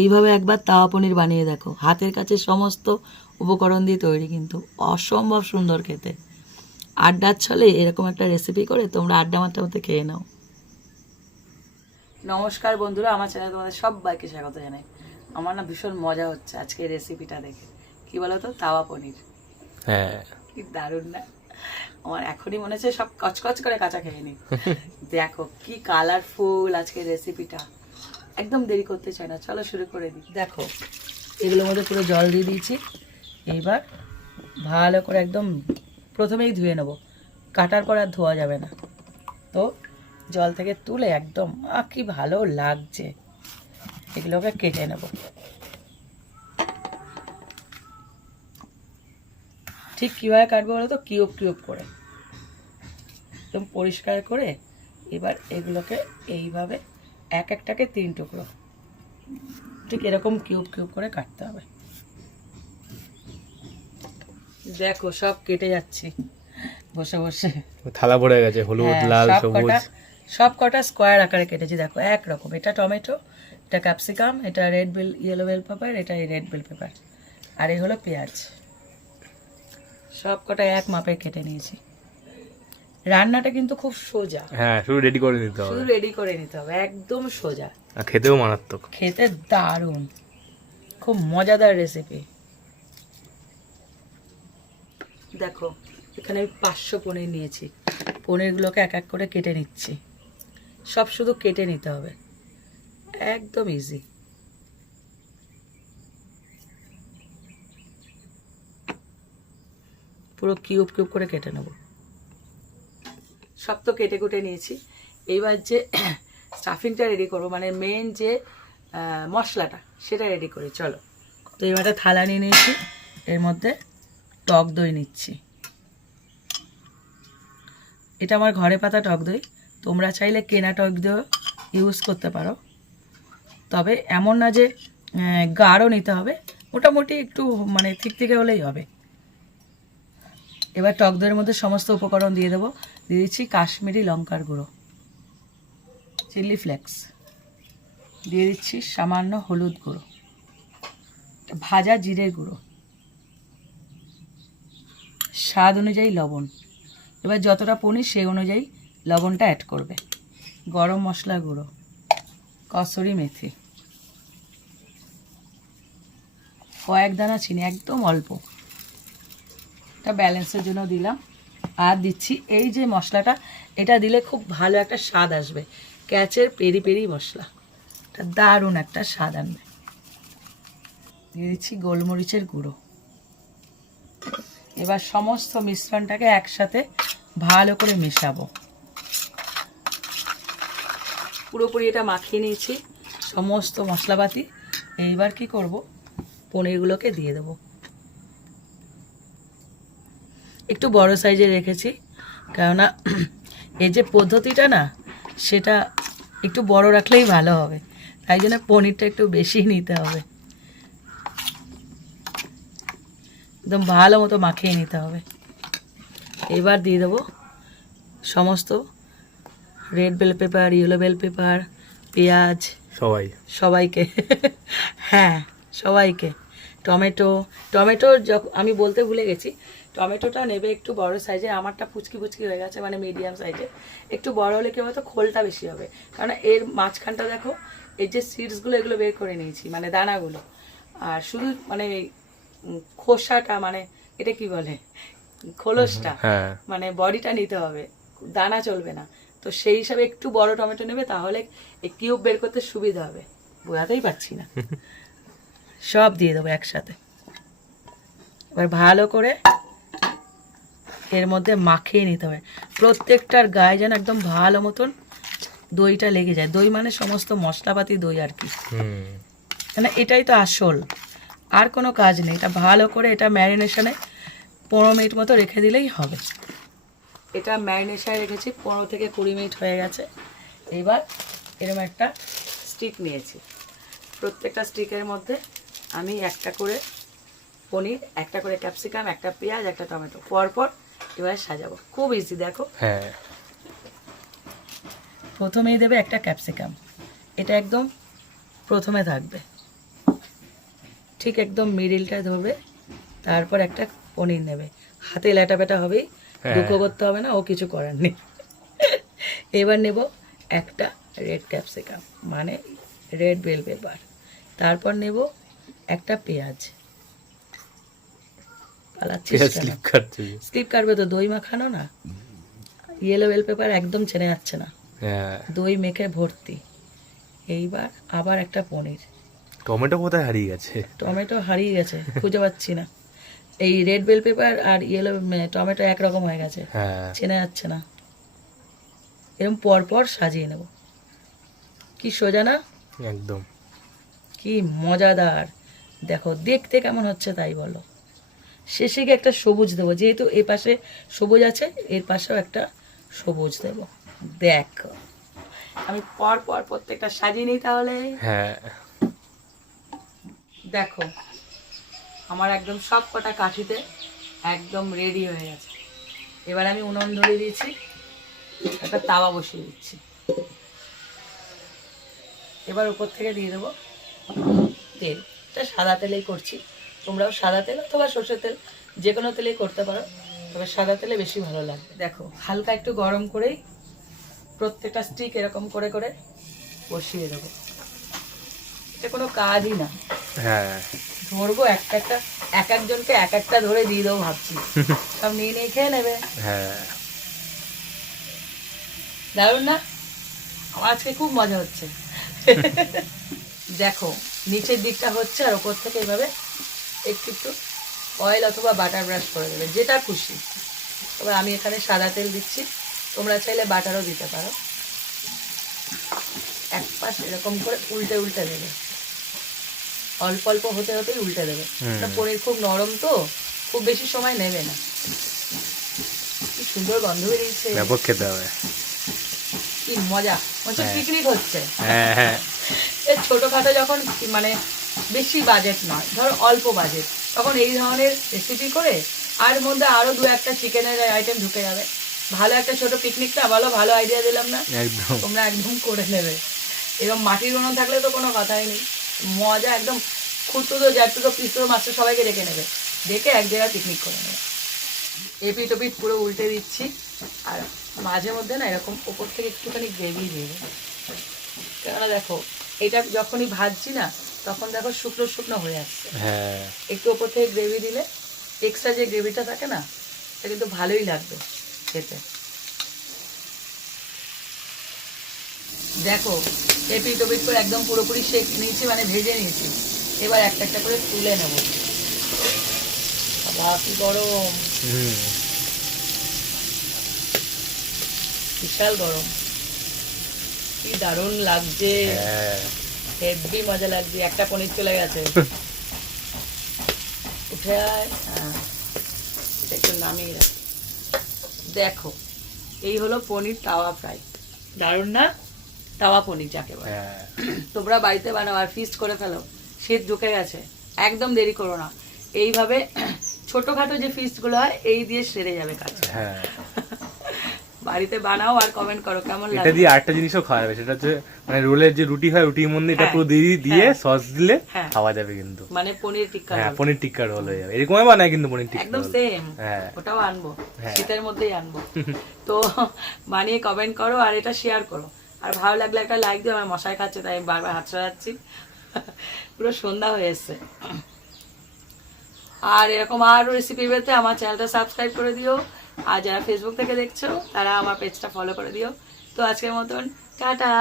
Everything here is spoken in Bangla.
এইভাবে একবার তাওয়া পনির বানিয়ে দেখো, হাতের কাছে সমস্ত উপকরণ দিয়ে তৈরি, কিন্তু অসম্ভব সুন্দর খেতে। আড্ডার ছলে এরকম একটা রেসিপি করে তোমরা আড্ডা মারতে মারতে খেয়ে নাও। নমস্কার বন্ধুরা, আমার চ্যানেলে তোমাদের সবাইকে স্বাগত জানাই। আমার না ভীষণ মজা হচ্ছে আজকে এই রেসিপিটা দেখে। কি বলো তো, তাওয়া পনির। হ্যাঁ, কি দারুণ না? আমার এখনই মনে হচ্ছে সব কচকচ করে কাঁচা খেয়ে নি। দেখো কি কালারফুল আজকের রেসিপিটা, একদম দেরি করতে চাই না, চলো শুরু করে দিই। দেখো এগুলোর মধ্যে পুরো জল দিয়ে দিয়েছি। এইবার ভালো করে একদম প্রথমেই ধুয়ে নেব, কাটার পর আর ধোয়া যাবে না। তো জল থেকে তুলে একদম কি ভালো লাগছে, এগুলোকে কেটে নেব। ঠিক কীভাবে কাটবো বলো তো, কিউব কিউব করে, একদম পরিষ্কার করে। এবার এগুলোকে এইভাবে এক একটাকে 3 টুকরো, ঠিক এরকম কিউব কিউব করে কাটতে হবে। দেখো সব কেটে যাচ্ছি বসে বসে, থালা পড়ে গেছে, হলুদ, লাল, সবুজ, সব কটা স্কোয়ার আকারে কেটেছি। দেখো একরকম, এটা টমেটো, এটা ক্যাপসিকাম, এটা red bell yellow bell pepper, এটা রেড বেল পেপার, আর এই হলো পেঁয়াজ। সব কটা এক মাপে কেটে নিয়েছি। রান্নাটা কিন্তু খুব সোজা। হ্যাঁ, শুধু রেডি করে নিতে হবে, শুধু রেডি করে নিতে হবে, একদম সোজা। আর খেতেও মারাত্মক, খেতে দারুণ, খুব মজাদার রেসিপি। দেখো এখানে আমি 500 পনির নিয়েছি। পনিরগুলোকে এক এক করে কেটে নিচ্ছি। সব শুধু কেটে নিতে হবে, একদম ইজি। পুরো কিউব কিউব করে কেটে নেব। সব তো কেটে কুটে নিয়েছি। এইবার যে স্টাফিংটা রেডি করবো, মানে মেন যে মশলাটা, সেটা রেডি করি। চলো। তো এবারে থালা নিয়ে নিয়েছি, এর মধ্যে টক দই নিচ্ছি। এটা আমার ঘরে পাতা টক দই, তোমরা চাইলে কেনা টক দই ইউজ করতে পারো, তবে এমন না যে গাঢ় নিতে হবে, মোটামুটি একটু মানে ঠিক থেকে হলেই হবে। এবার টক দইয়ের মধ্যে সমস্ত উপকরণ দিয়ে দেবো। দিয়ে দিচ্ছি কাশ্মীরি লঙ্কার গুঁড়ো, চিলি ফ্লেক্স, দিয়ে দিচ্ছি সামান্য হলুদ গুঁড়ো, ভাজা জিরের গুঁড়ো, স্বাদ অনুযায়ী লবণ। এবার যতটা পনির সেই অনুযায়ী লবণটা অ্যাড করবে। গরম মশলা গুঁড়ো, কসুরি মেথি, কয়েক দানা চিনি, একদম অল্প, এটা ব্যালেন্সের জন্য দিলাম। আর দিচ্ছি এই যে মশলাটা, এটা দিলে খুব ভালো একটা স্বাদ আসবে, ক্যাচের পেরি পেরি মশলা, এটা দারুণ একটা স্বাদ আনবে। দিয়ে দিচ্ছি গোলমরিচের গুঁড়ো। এবার সমস্ত মিশ্রণটাকে একসাথে ভালো করে মেশাবো। পুরোপুরি এটা মাখিয়ে নিয়েছি সমস্ত মশলাপাতি। এইবার কি করব, পনিরগুলোকে দিয়ে দেবো। একটু বড় সাইজে রেখেছি, কেননা এই যে পদ্ধতিটা না, সেটা একটু বড় রাখলেই ভালো হবে, তাই জন্য পনিরটা একটু বেশি নিতে হবে। একদম ভালো মতো মাখিয়ে নিতে হবে। এবার দিয়ে দেবো সমস্ত red bell pepper, yellow bell pepper, পেঁয়াজ, সবাইকে হ্যাঁ সবাইকে। টমেটো, আমি বলতে ভুলে গেছি, টমেটোটা নেবে একটু বড় সাইজে। আমারটা পুচকি পুচকি হয়ে গেছে, মানে মিডিয়াম সাইজে। একটু বড় হলে কি হয়তো খোলটা বেশি হবে, কারণ এর মাঝখানটা দেখো, এই যে সিডসগুলো এগুলো বের করে নিয়েছি, মানে দানাগুলো। আর শুধু মানে খোসাটা, মানে এটা কি বলে, খোলসটা, মানে বডিটা নিতে হবে, দানা চলবে না। তো সেই হিসাবে একটু বড় টমেটো নেবে, তাহলে এই কিউব বের করতে সুবিধা হবে। বোঝাতেই পারছি না। সব দিয়ে দেবো একসাথে। এবার ভালো করে এর মধ্যে মাখিয়ে নিতে হবে, প্রত্যেকটার গায়ে যেন একদম ভালো মতন দইটা লেগে যায়। দই মানে সমস্ত মশলাপাতি দই আর কি, মানে এটাই তো আসল, আর কোনো কাজ নেই। এটা ভালো করে এটা ম্যারিনেশনে 15 মিনিট মতো রেখে দিলেই হবে। এটা ম্যারিনেশনে রেখেছি 15 থেকে 20 মিনিট হয়ে গেছে। এবার এরকম একটা স্টিক নিয়েছি, প্রত্যেকটা স্টিকের মধ্যে আমি একটা করে পনির, একটা করে ক্যাপসিকাম, একটা পেঁয়াজ, একটা টমেটো পরপর এবার সাজাবো। খুব ইজি, দেখো। প্রথমেই দেবে একটা ক্যাপসিকাম, এটা একদম প্রথমে থাকবে। ঠিক একদম মিডিলটায় ধরবে, তারপর একটা পনির নেবে। হাতে ল্যাটা প্যাটা হবেই, দুঃখ করতে হবে না, ও কিছু করার নেই। এবার নেব একটা রেড ক্যাপসিকাম মানে রেড বেল পেপার, তারপর নেব একটা পেঁয়াজ। স্লিপ কাটবে তো, দই মাখানো না, ইয়েলো বেল পেপার একদম চেনে যাচ্ছে না, দই মেখে ভর্তি। এইবার আবার একটা পনির। টমেটো কোথায় হারিয়ে গেছে? টমেটো হারিয়ে গেছে, খুঁজে পাচ্ছি না। এই রেড বেল পেপার আর ইয়েলো টমেটো একরকম হয়ে গেছে, চেনা যাচ্ছে না। এরকম পর পর সাজিয়ে নেব। কি সোজা না? একদম। কি মজাদার, দেখো দেখতে কেমন হচ্ছে তাই বলো। শেষে গিয়ে একটা সবুজ দেবো, যেহেতু এ পাশে সবুজ আছে, এর পাশেও একটা সবুজ দেব। দেখো আমি পর পর প্রত্যেকটা সাজিয়ে নিই তাহলে। হ্যাঁ দেখো আমার একদম সব কটা কাঠিতে একদম রেডি হয়ে গেছে। এবার আমি উনুন ধরে দিয়েছি, একটা তাওয়া বসিয়ে দিচ্ছি। এবার উপর থেকে দিয়ে দেবো তেল। এটা সাদা তেলেই করছি, তোমরাও সাদা তেল অথবা সর্ষের তেল যে কোনো তেলেই করতে পারো, তবে সাদা তেলে বেশি ভালো লাগবে। দেখো হালকা একটু গরম করেই প্রত্যেকটা স্টিক এরকম করে করে বসিয়ে দেবো। এটা কোনো কাজই না। হ্যাঁ ধরবো একটা একটা, এক একজনকে এক একটা ধরে দিয়ে দেবো ভাবছি, সব নিয়ে নিয়ে খেয়ে নেবে। হ্যাঁ দারুণ না? আমার আজকে খুব মজা হচ্ছে। দেখো নিচের দিকটা হচ্ছে, আর ওপর থেকে এইভাবে একটু একটু অয়েল অথবা বাটার ব্রাশ করে দেবে, যেটা খুশি। তবে আমি এখানে সাদা তেল দিচ্ছি, তোমরা চাইলে বাটারও দিতে পারো। এক পাশ এরকম করে উল্টে উল্টে দেবে, অল্প অল্প হতে হতেই উল্টে দেবে। পনির খুব নরম তো, খুব বেশি সময় নেবে না। কি সুন্দর গন্ধ বেরিয়েছে, ব্যাপক খেতে হবে। কি মজা, হচ্ছে পিকনিক হচ্ছে। হ্যাঁ এই ছোটখাটো যখন মানে বেশি বাজেট নয়, ধরো অল্প বাজেট, তখন এই ধরনের রেসিপি করে আর মধ্যে আরো দু একটা চিকেনের আইটেম ঢুকে যাবে। ভালো একটা ছোট পিকনিকটা, বলো ভালো আইডিয়া দিলাম না? একদম। তোমরা একদম করে নেবে। এরকম মাটির উনুন থাকলে তো কোনো কথাই নেই, মজা একদম। খুঁড়তুতো জ্যাঠতুতো পিসতুতো মাছটা সবাইকে ডেকে নেবে, ডেকে এক জায়গায় পিকনিক করে নেবে। এপিট ওপিট পুরো উল্টে দিচ্ছি, আর মাঝে মধ্যে না এরকম ওপর থেকে একটুখানি গ্রেভি দিয়ে দেবো। কেননা দেখো এটা যখনই ভাজছি না, তখন দেখো শুকনো শুকনো হয়ে আসছে। হ্যাঁ একটু ওপর থেকে গ্রেভি দিলে এক্সট্রা যে গ্রেভিটা থাকে না, এটা কিন্তু ভালোই লাগবে খেতে। দেখো এপিট ওপিট করে একদম পুরোপুরি শেক নিয়েছি, মানে ভেজে নিয়েছি। এবার একটা একটা করে তুলে নেব। বাবা কি গরম, বিশাল গরম, কি দারুণ লাগছে, হেভি মজা লাগছে। একটা পনির চলে গেছে, উঠে আয়। এটা একটু নামিয়ে রাখ। দেখো এই হলো পনির তাওয়া ফ্রাই। দারুণ না? তাওয়া পনির যাকে বলে। তোমরা বাড়িতে বানাও আর ফিস্ট করে ফেলো। শীত ঢুকে গেছে, একদম দেরি করো না। এইভাবে ছোটখাটো যে ফিস্টগুলো হয়, এই দিয়ে সেরে যাবে কাজ। বাড়িতে বানাও আর কমেন্ট করো কেমন লাগে। এটা দিয়ে আরেকটা জিনিসও খাওয়া যাবে, সেটা হচ্ছে মানে রোলের যে রুটি হয়, রুটির মধ্যে এটা পুরো দিয়ে সস দিলে খাওয়া যাবে কিন্তু। মানে পনির টিক্কা। হ্যাঁ পনির টিক্কা রোল হয়ে যাবে, এরকমই বানায় কিন্তু পনির টিক্কা একদম সেম। ওটাও আনবো, শীতের মধ্যেই আনবো। তো বানিয়ে কমেন্ট করো আর এটা শেয়ার করো। আর ভালো লাগলে একটা লাইক দিও। আমার মশাই খাচ্ছে তাই আমি বারবার হাত সরাচ্ছি। পুরো সন্ধ্যা হয়ে এসছে। আর এরকম আরো রেসিপি পেতে আমার চ্যানেলটা সাবস্ক্রাইব করে দিও। আর যারা ফেসবুক থেকে দেখছো তারা আমার পেজটা ফলো করে দিও। তো আজকের মতন টাটা।